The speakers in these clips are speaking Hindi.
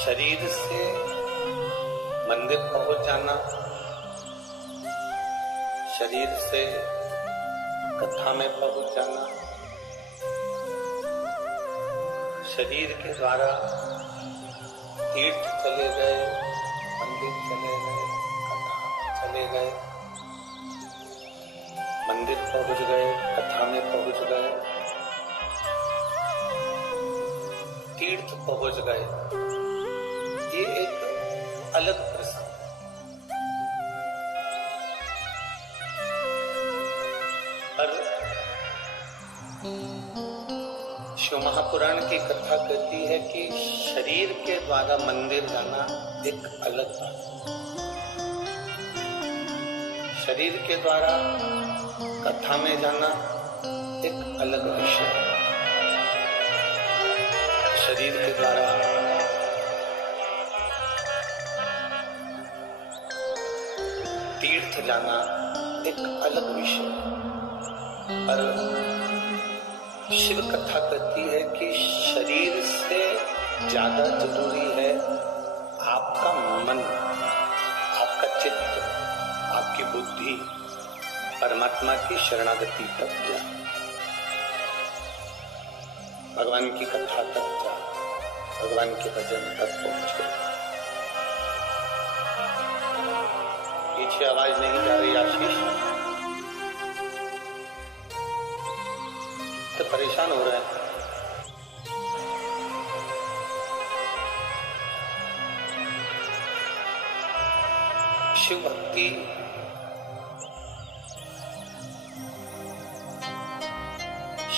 शरीर से मंदिर पहुंच जाना, शरीर से कथा में पहुंच जाना, शरीर के द्वारा तीर्थ चले गए, मंदिर चले गए, कथा चले गए, मंदिर पहुंच गए, कथा में पहुंच गए, तीर्थ पहुंच गए, ये एक अलग प्रसंग। पर शिव महापुराण की कथा कहती है कि शरीर के द्वारा मंदिर जाना एक अलग बात, शरीर के द्वारा कथा में जाना एक अलग विषय, शरीर के द्वारा तीर्थ जाना एक अलग विषय। पर शिव कथा कहती है कि शरीर से ज्यादा जरूरी है आपका मन, आपका चित्त, आपकी बुद्धि परमात्मा की शरणागति तक जा, भगवान की कथा तक जा, भगवान के भजन तक पहुंचे। पीछे आवाज नहीं जा रही आशीष? तो परेशान हो रहे हैं। शिव भक्ति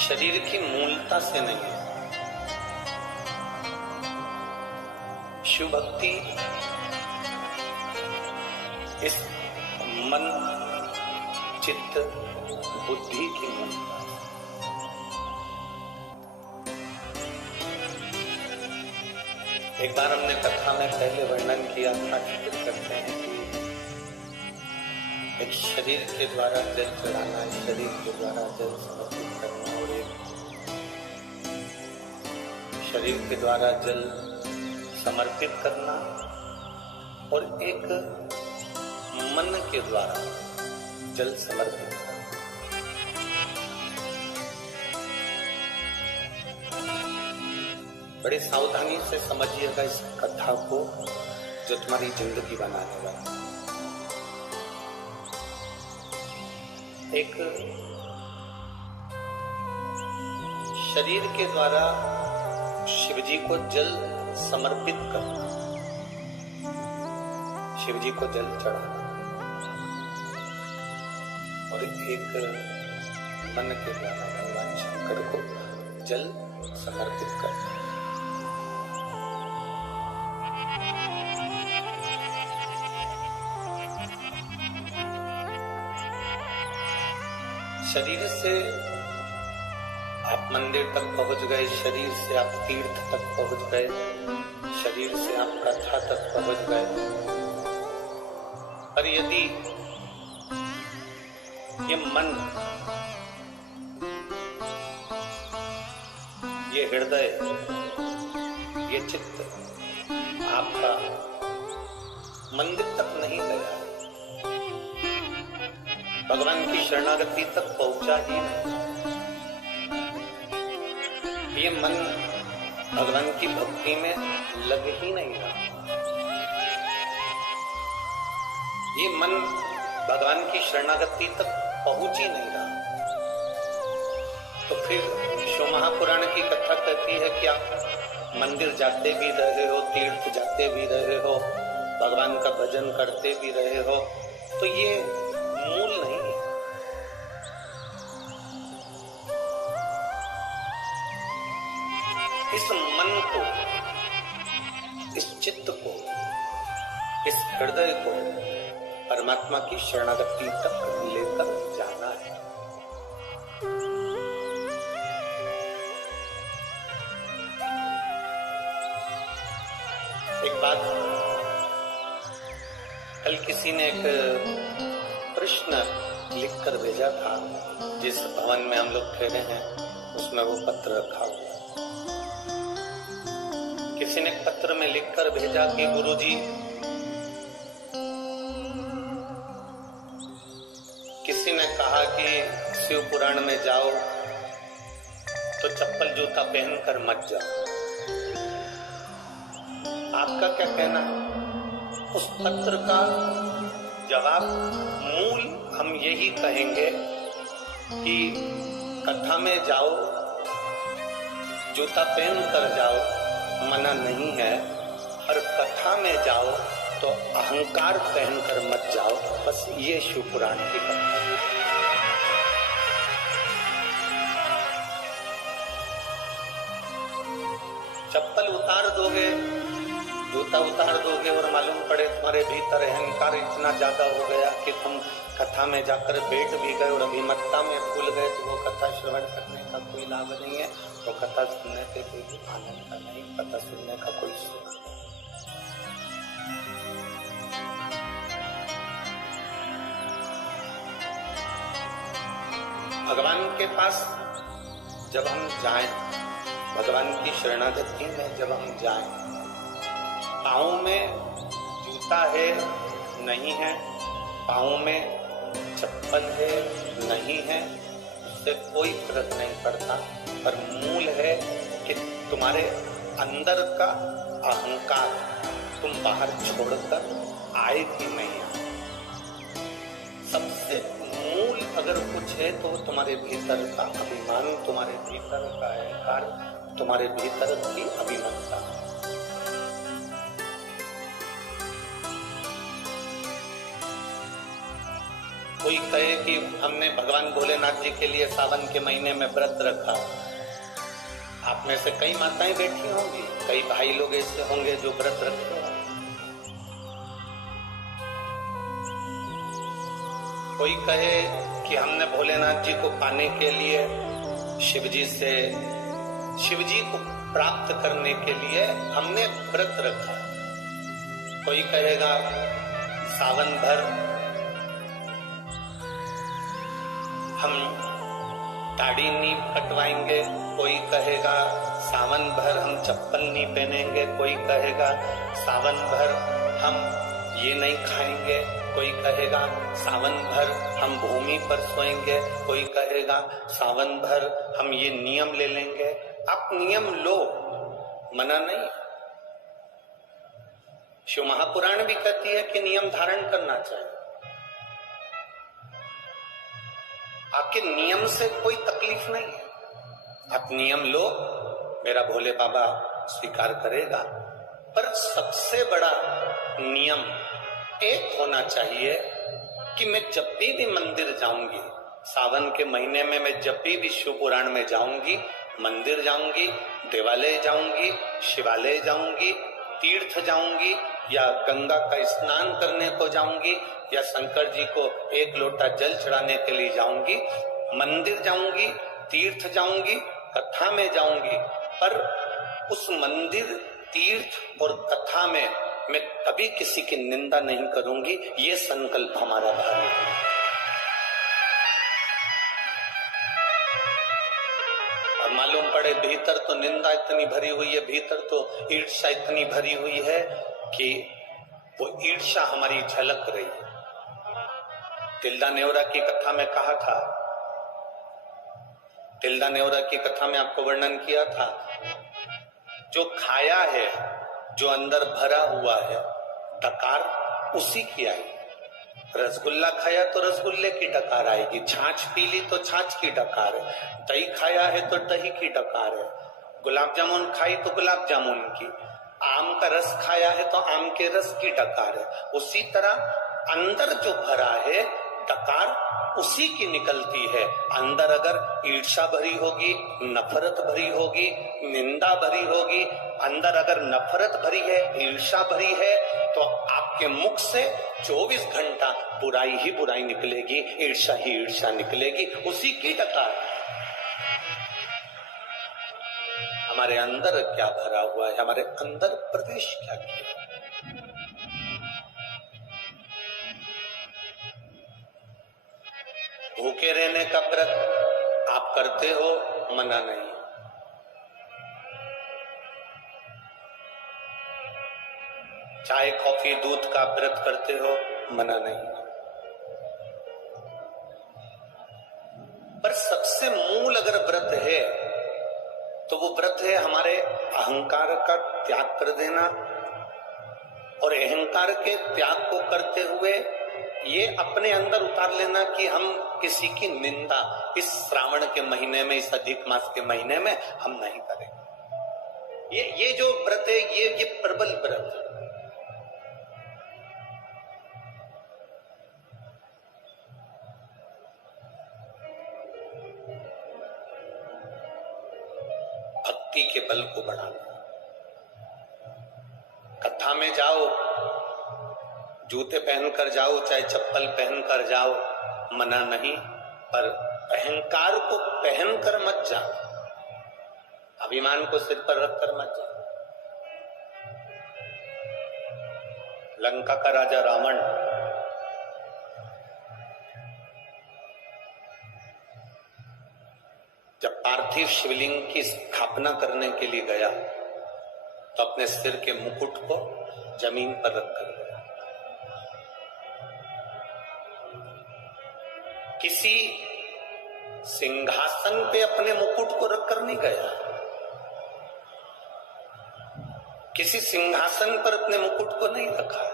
शरीर की मूलता से नहीं है। शिव भक्ति इस मन, चित्त, बुद्धि की मूलता। एक बार हमने कथा में पहले वर्णन किया था कि करते हैं कि एक शरीर के द्वारा जल चढ़ाना, शरीर के द्वारा जल समर्पित करना, और एक शरीर के द्वारा जल समर्पित करना, और एक मन के द्वारा जल समर्पित करना। बड़े सावधानी से समझिएगा इस कथा को, जो तुम्हारी जिंदगी बनाने वाला। एक शरीर के द्वारा शिवजी को जल समर्पित करना, शिवजी को जल चढ़ाना, और एक मन के द्वारा भगवान शंकर को जल समर्पित करना। शरीर से आप मंदिर तक पहुंच गए, शरीर से आप तीर्थ तक पहुंच गए, शरीर से आप कथा तक पहुंच गए, पर यदि ये मन, ये हृदय, ये चित्त आपका मंदिर तक नहीं गया, भगवान की शरणागति तक पहुंचा ही नहीं, ये मन भगवान की भक्ति में लग ही नहीं रहा, ये मन भगवान की शरणागति तक पहुंच ही नहीं रहा, तो फिर शिव महापुराण की कथा कहती है कि आप मंदिर जाते भी रहे हो, तीर्थ जाते भी रहे हो, भगवान का भजन करते भी रहे हो, तो ये मूल नहीं है। इस मन को, इस चित्त को, इस हृदय को परमात्मा की शरणागति तक लेकर जाना है। एक बात, कल किसी ने एक प्रश्न लिखकर भेजा था, जिस भवन में हम लोग ठहरे हैं उसमें वो पत्र रखा हुआ कि किसी ने पत्र में लिखकर भेजा कि गुरुजी, किसी ने कहा कि शिव पुराण में जाओ तो चप्पल जूता पहनकर मत जाओ। आपका क्या कहना है? उस पत्र का जवाब मूल हम यही कहेंगे कि कथा में जाओ, जूता पहन कर जाओ, मना नहीं है, पर कथा में जाओ तो अहंकार पहनकर मत जाओ। बस ये शिव पुराण की कथा है। चप्पल उतार दोगे, जूता उतार दोगे और मालूम पड़े तुम्हारे भीतर अहंकार इतना ज्यादा हो गया कि तुम कथा में जाकर बैठ भी गए और अभिमत्ता में भूल गए, तो वो कथा श्रवण करने का कोई लाभ नहीं है। तो कथा सुनने से कोई आनंद का नहीं, कथा सुनने का कोई सुख नहीं। भगवान के पास जब हम जाएं, भगवान की शरणागति में जब हम जाएं, पाँव में जूता है नहीं है, पाँव में चप्पल है नहीं है, उससे कोई फर्क नहीं पड़ता, पर मूल है कि तुम्हारे अंदर का अहंकार तुम बाहर छोड़कर आए कि नहीं आए। सबसे मूल अगर कुछ है तो तुम्हारे भीतर का अभिमान, तुम्हारे भीतर का अहंकार, तुम्हारे भीतर की अभिमानता। कोई कहे कि हमने भगवान भोलेनाथ जी के लिए सावन के महीने में व्रत रखा। आप में से कई माताएं बैठी होंगी, कई भाई लोग ऐसे होंगे जो व्रत रखते होंगे। कोई कहे कि हमने भोलेनाथ जी को पाने के लिए शिव जी को प्राप्त करने के लिए हमने व्रत रखा। कोई कहेगा सावन भर हम दाढ़ी नहीं कटवाएंगे, कोई कहेगा सावन भर हम चप्पल नहीं पहनेंगे, कोई कहेगा सावन भर हम ये नहीं खाएंगे, कोई कहेगा सावन भर हम भूमि पर सोएंगे, कोई कहेगा सावन भर हम ये नियम ले लेंगे। आप नियम लो, मना नहीं। शिव महापुराण भी कहती है कि नियम धारण करना चाहिए। आपके नियम से कोई तकलीफ नहीं है, आप नियम लो, मेरा भोले बाबा स्वीकार करेगा। पर सबसे बड़ा नियम एक होना चाहिए कि मैं जब भी मंदिर जाऊंगी, सावन के महीने में मैं जब भी शिव पुराण में जाऊंगी, मंदिर जाऊंगी, देवालय जाऊंगी, शिवालय जाऊंगी, तीर्थ जाऊंगी, या गंगा का स्नान करने को जाऊंगी, या शंकर जी को एक लोटा जल चढ़ाने के लिए जाऊंगी, मंदिर जाऊंगी, तीर्थ जाऊंगी, कथा में जाऊंगी, पर उस मंदिर, तीर्थ और कथा में मैं कभी किसी की निंदा नहीं करूंगी। ये संकल्प हमारा भारी है। और मालूम पड़े भीतर तो निंदा इतनी भरी हुई है, भीतर तो ईर्ष्या इतनी भरी हुई है कि वो ईर्ष्या हमारी झलक रही है। तिल्दा नेवरा की कथा में कहा था, तिल्दा नेवरा की कथा में आपको वर्णन किया था, जो खाया है, जो अंदर भरा हुआ है, डकार उसी की आएगी। रसगुल्ला खाया तो रसगुल्ले की डकार आएगी, छाछ पी ली तो छाछ की डकार है, दही खाया है तो दही की डकार है, गुलाब जामुन खाई तो गुलाब जामुन की, आम का रस खाया है तो आम के रस की डकार है। उसी तरह अंदर जो भरा है डकार उसी की निकलती है। अंदर अगर ईर्ष्या भरी होगी, नफरत भरी होगी, निंदा भरी होगी, अंदर अगर नफरत भरी है, ईर्ष्या भरी है, तो आपके मुख से 24 घंटा बुराई ही बुराई निकलेगी, ईर्ष्या ही ईर्ष्या निकलेगी, उसी की डकार। हमारे अंदर क्या भरा हुआ है, हमारे अंदर प्रवेश क्या किया। भूखे रहने का व्रत आप करते हो, मना नहीं। चाय कॉफी दूध का व्रत करते हो, मना नहीं। पर सबसे मूल अगर व्रत है तो वो व्रत है हमारे अहंकार का त्याग कर देना, और अहंकार के त्याग को करते हुए ये अपने अंदर उतार लेना कि हम किसी की निंदा इस श्रावण के महीने में, इस अधिक मास के महीने में हम नहीं करेंगे। ये जो व्रत है ये प्रबल व्रत है। भक्ति के बल को बढ़ाना। कथा में जाओ, जूते पहनकर जाओ, चाहे चप्पल पहनकर जाओ, मना नहीं, पर अहंकार को पहनकर मत जाओ, अभिमान को सिर पर रखकर मत जाओ। लंका का राजा रावण जब पार्थिव शिवलिंग की स्थापना करने के लिए गया तो अपने सिर के मुकुट को जमीन पर रखकर गया। किसी सिंहासन पे अपने मुकुट को रखकर नहीं गया, किसी सिंहासन पर अपने मुकुट को नहीं रखा।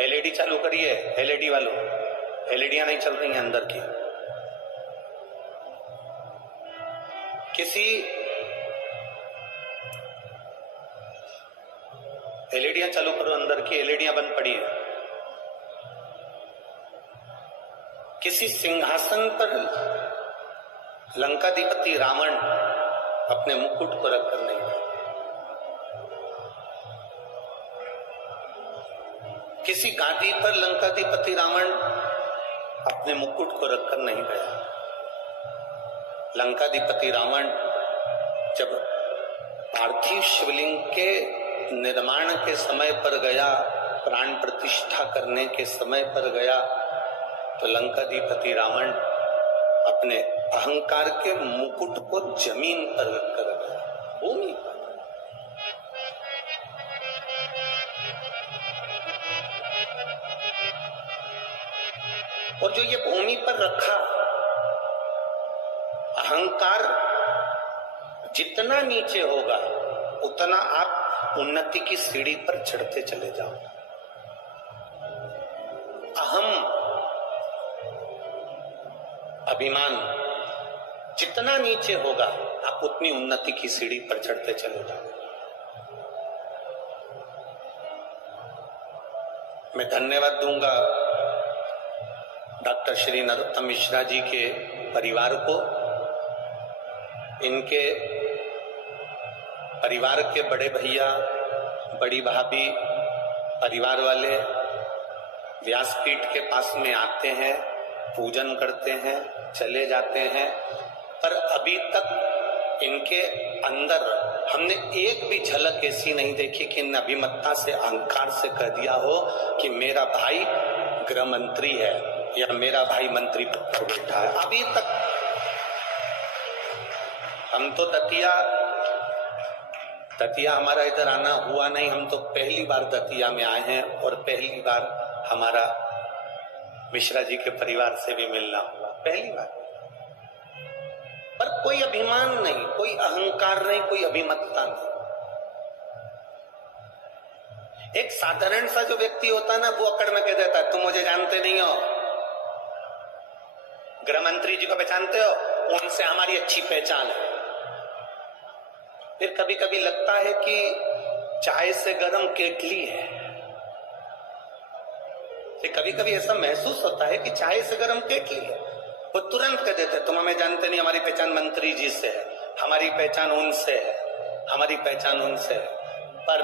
एलईडी चालू करिए, एलईडी वालों, एलईडियां नहीं चल रही हैं अंदर की। किसी एलईडियां चालू करो, अंदर की एलईडियां बंद पड़ी है। किसी सिंहासन पर लंकाधिपति रावण अपने मुकुट को रखकर नहीं गया, किसी गादी पर लंकाधिपति रावण अपने मुकुट को रखकर नहीं गया। लंकाधिपति रावण जब पार्थिव शिवलिंग के निर्माण के समय पर गया, प्राण प्रतिष्ठा करने के समय पर गया, तो लंकाधिपति रावण अपने अहंकार के मुकुट को जमीन पर रखकर गया, भूमि पर। और जो ये भूमि पर रखा, अहंकार जितना नीचे होगा उतना आप उन्नति की सीढ़ी पर चढ़ते चले जाओ। अहम, अभिमान जितना नीचे होगा आप उतनी उन्नति की सीढ़ी पर चढ़ते चले जाओ। मैं धन्यवाद दूंगा डॉक्टर श्री नरोत्तम मिश्रा जी के परिवार को, इनके परिवार के बड़े भैया, बड़ी भाभी, परिवार वाले व्यासपीठ के पास में आते हैं, पूजन करते हैं, चले जाते हैं, पर अभी तक इनके अंदर हमने एक भी झलक ऐसी नहीं देखी कि इन अभिमतता से, अहंकार से कह दिया हो कि मेरा भाई गृह मंत्री है या मेरा भाई मंत्री पद पर बैठा है। अभी तक हम तो दतिया हमारा इधर आना हुआ नहीं, हम तो पहली बार दतिया में आए हैं और पहली बार हमारा मिश्रा जी के परिवार से भी मिलना हुआ, पहली बार। पर कोई अभिमान नहीं, कोई अहंकार नहीं, कोई अभिमतता नहीं। एक साधारण सा जो व्यक्ति होता है ना, वो अकड़ में कह देता है तुम मुझे जानते नहीं हो, गृह मंत्री जी को पहचानते हो, उनसे हमारी अच्छी पहचान है। फिर कभी कभी लगता है कि चाय से गर्म केतली है। फिर कभी कभी ऐसा महसूस होता है कि चाय से गर्म केतली है। वो तुरंत कह देते तुम हमें जानते नहीं, हमारी पहचान मंत्री जी से है, हमारी पहचान उनसे है, हमारी पहचान उनसे है। पर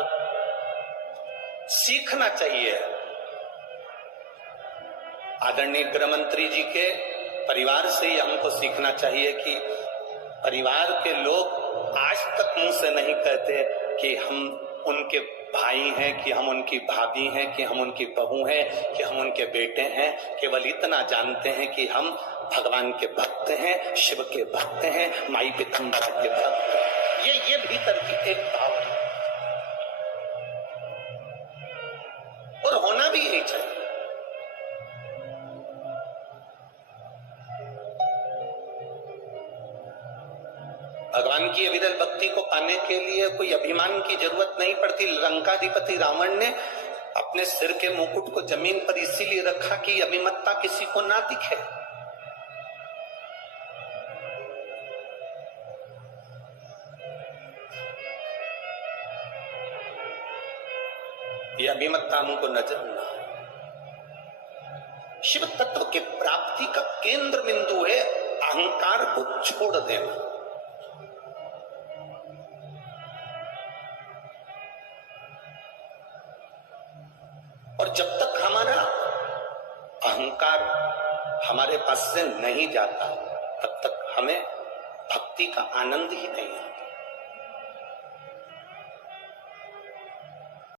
सीखना चाहिए, आदरणीय गृह मंत्री जी के परिवार से ही हमको सीखना चाहिए कि परिवार के लोग आज तक मुंह से नहीं कहते कि हम उनके भाई हैं, कि हम उनकी भाभी हैं, कि हम उनकी बहू हैं, कि हम उनके बेटे हैं। केवल इतना जानते हैं कि हम भगवान के भक्त हैं, शिव के भक्त हैं, माई पीताम्बरा के भक्त हैं। ये भीतर की एक भावना। भी यही चाहिए। भगवान की अविरल भक्ति को पाने के लिए कोई अभिमान की जरूरत नहीं पड़ती। लंकाधिपति रावण ने अपने सिर के मुकुट को जमीन पर इसीलिए रखा कि अभिमतता किसी को ना दिखे। ये अभिमतता हमको नजर ना। शिव तत्व के प्राप्ति का केंद्र बिंदु है अहंकार को छोड़ देना। और जब तक हमारा अहंकार हमारे पास से नहीं जाता तब तक हमें भक्ति का आनंद ही नहीं आता।